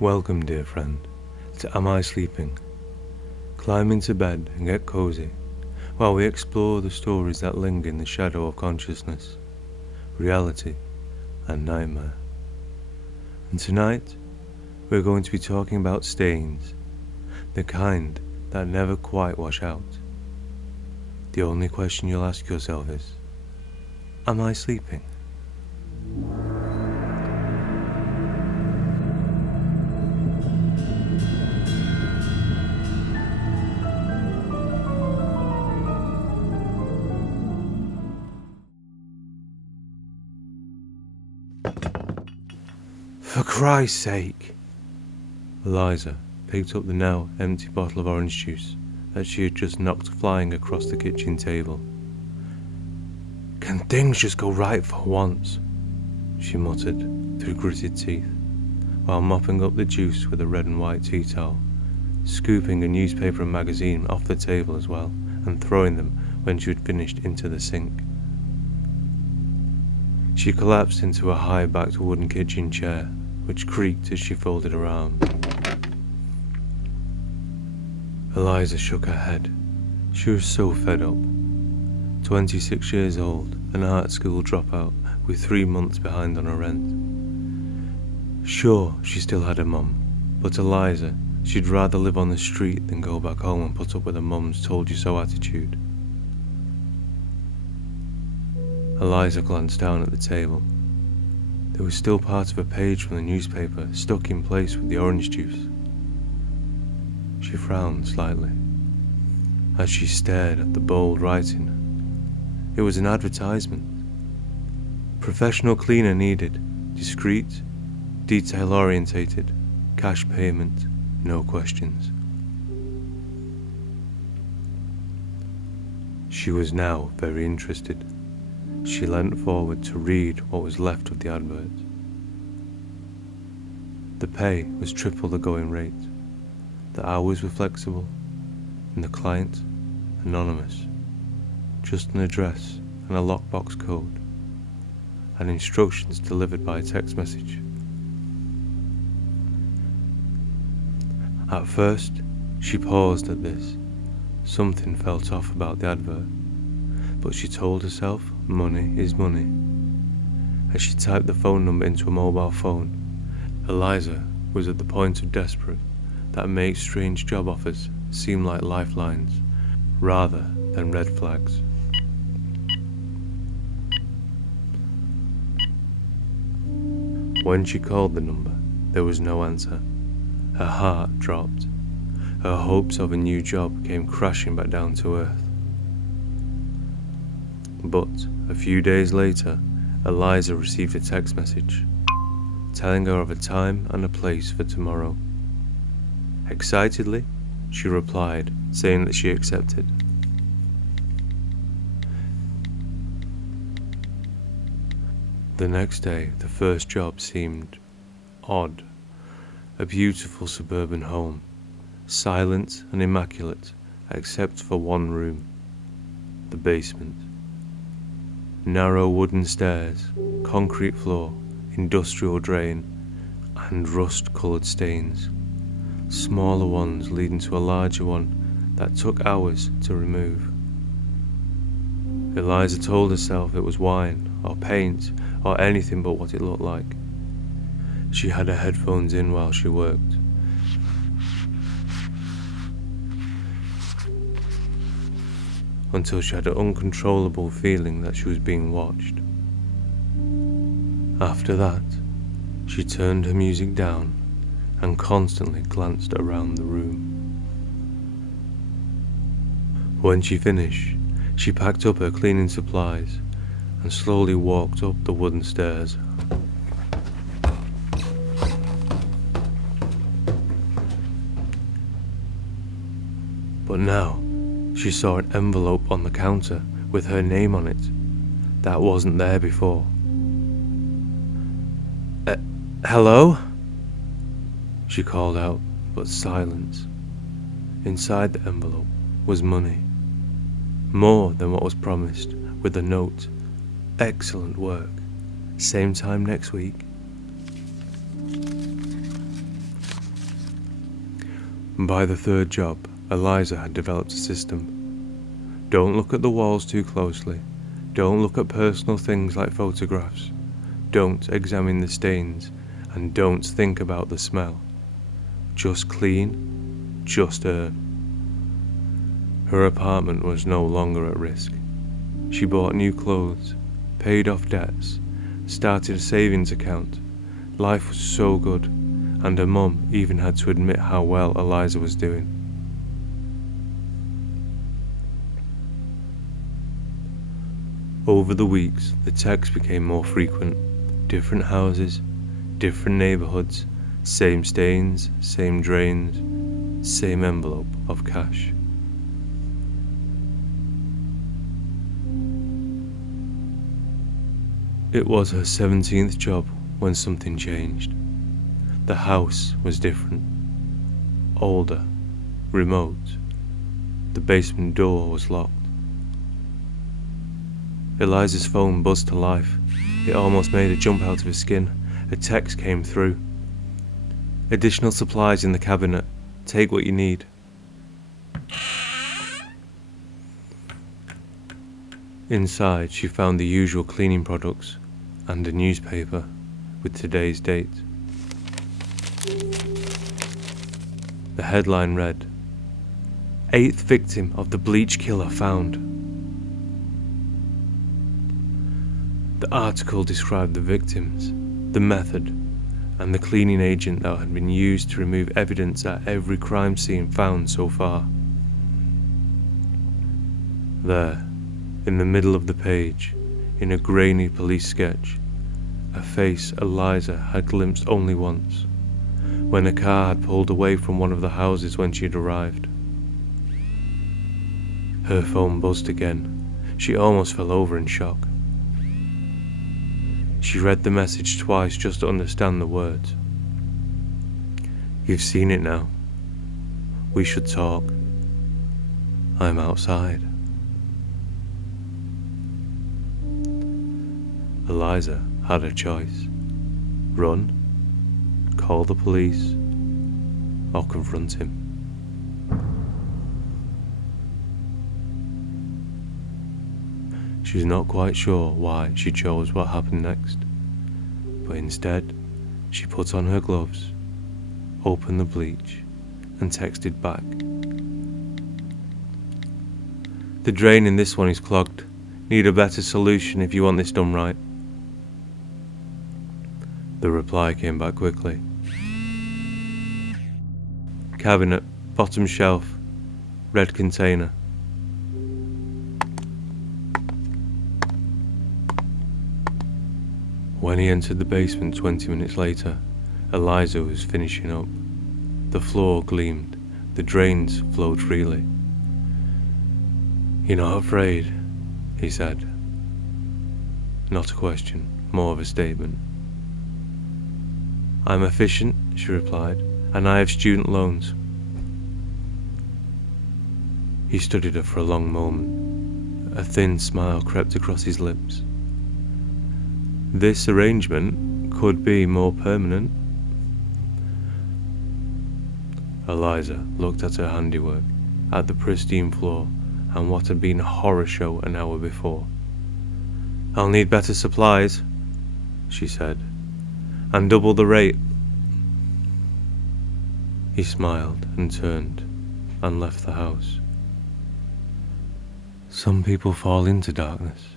Welcome, dear friend, to Am I Sleeping? Climb into bed and get cozy while we explore the stories that linger in the shadow of consciousness, reality, and nightmare. And tonight, we're going to be talking about stains, the kind that never quite wash out. The only question you'll ask yourself is, am I sleeping? For Christ's sake! Eliza picked up the now empty bottle of orange juice that she had just knocked flying across the kitchen table. Can things just go right for once? She muttered through gritted teeth, while mopping up the juice with a red and white tea towel, scooping a newspaper and magazine off the table as well, and throwing them when she had finished into the sink. She collapsed into a high-backed wooden kitchen chair, which creaked as she folded around. Eliza shook her head. She was so fed up. 26 years old, an art school dropout with 3 months behind on her rent. Sure, she still had a mum, but Eliza, she'd rather live on the street than go back home and put up with her mum's told-you-so attitude. Eliza glanced down at the table. There was still part of a page from the newspaper stuck in place with the orange juice. She frowned slightly as she stared at the bold writing. It was an advertisement. Professional cleaner needed, discreet, detail-orientated, cash payment, no questions. She was now very interested. She leant forward to read what was left of the advert. The pay was triple the going rate. The hours were flexible, and the client anonymous. Just an address and a lockbox code, and instructions delivered by text message. At first, she paused at this. Something felt off about the advert, but she told herself money is money. As she typed the phone number into a mobile phone, Eliza was at the point of desperate that makes strange job offers seem like lifelines rather than red flags. When she called the number, there was no answer. Her heart dropped. Her hopes of a new job came crashing back down to earth. But a few days later, Eliza received a text message telling her of a time and a place for tomorrow. Excitedly, she replied, saying that she accepted. The next day, the first job seemed odd. A beautiful suburban home, silent and immaculate, except for one room, the basement. Narrow wooden stairs, concrete floor, industrial drain, and rust-coloured stains. Smaller ones leading to a larger one that took hours to remove. Eliza told herself it was wine, or paint, or anything but what it looked like. She had her headphones in while she worked. Until she had an uncontrollable feeling that she was being watched. After that, she turned her music down and constantly glanced around the room. When she finished, she packed up her cleaning supplies and slowly walked up the wooden stairs. But now, she saw an envelope on the counter with her name on it. That wasn't there before. Hello? She called out, but silence. Inside the envelope was money. More than what was promised, with a note. Excellent work. Same time next week. By the third job, Eliza had developed a system. Don't look at the walls too closely. Don't look at personal things like photographs. Don't examine the stains, and don't think about the smell. Just clean, just earn. Her apartment was no longer at risk. She bought new clothes, paid off debts, started a savings account. Life was so good, and her mum even had to admit how well Eliza was doing. Over the weeks, the texts became more frequent. Different houses, different neighbourhoods, same stains, same drains, same envelope of cash. It was her 17th job when something changed. The house was different. Older, remote. The basement door was locked. Eliza's phone buzzed to life. It almost made her jump out of her skin. A text came through. Additional supplies in the cabinet. Take what you need. Inside, she found the usual cleaning products and a newspaper with today's date. The headline read, "8th victim of the bleach killer found." The article described the victims, the method, and the cleaning agent that had been used to remove evidence at every crime scene found so far. There, in the middle of the page, in a grainy police sketch, a face Eliza had glimpsed only once, when a car had pulled away from one of the houses when she had arrived. Her phone buzzed again. She almost fell over in shock. She read the message twice just to understand the words. "You've seen it now. We should talk. I'm outside." Eliza had a choice. Run, call the police, or confront him. She's not quite sure why she chose what happened next, but instead she put on her gloves, opened the bleach, and texted back. "The drain in this one is clogged. Need a better solution if you want this done right." The reply came back quickly. "Cabinet, bottom shelf, red container." When he entered the basement 20 minutes later, Eliza was finishing up. The floor gleamed, the drains flowed freely. "You're not afraid?" he said. Not a question, more of a statement. "I'm efficient," she replied, "and I have student loans." He studied her for a long moment. A thin smile crept across his lips. "This arrangement could be more permanent." Eliza looked at her handiwork, at the pristine floor, and what had been a horror show an hour before. "I'll need better supplies," she said, "and double the rate." He smiled and turned and left the house. Some people fall into darkness,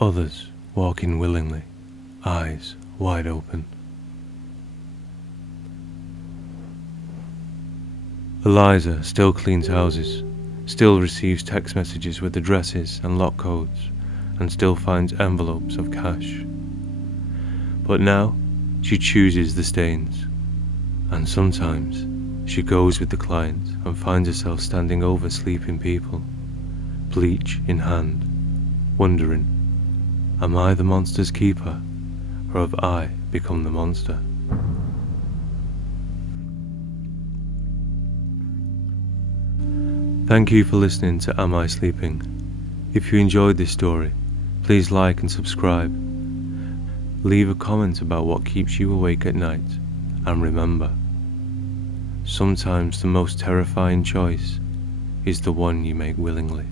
others walk in willingly, eyes wide open. Eliza still cleans houses, still receives text messages with addresses and lock codes, and still finds envelopes of cash. But now she chooses the stains, and sometimes she goes with the client and finds herself standing over sleeping people, bleach in hand, wondering, am I the monster's keeper, or have I become the monster? Thank you for listening to Am I Sleeping? If you enjoyed this story, please like and subscribe. Leave a comment about what keeps you awake at night, and remember, Sometimes the most terrifying choice is the one you make willingly.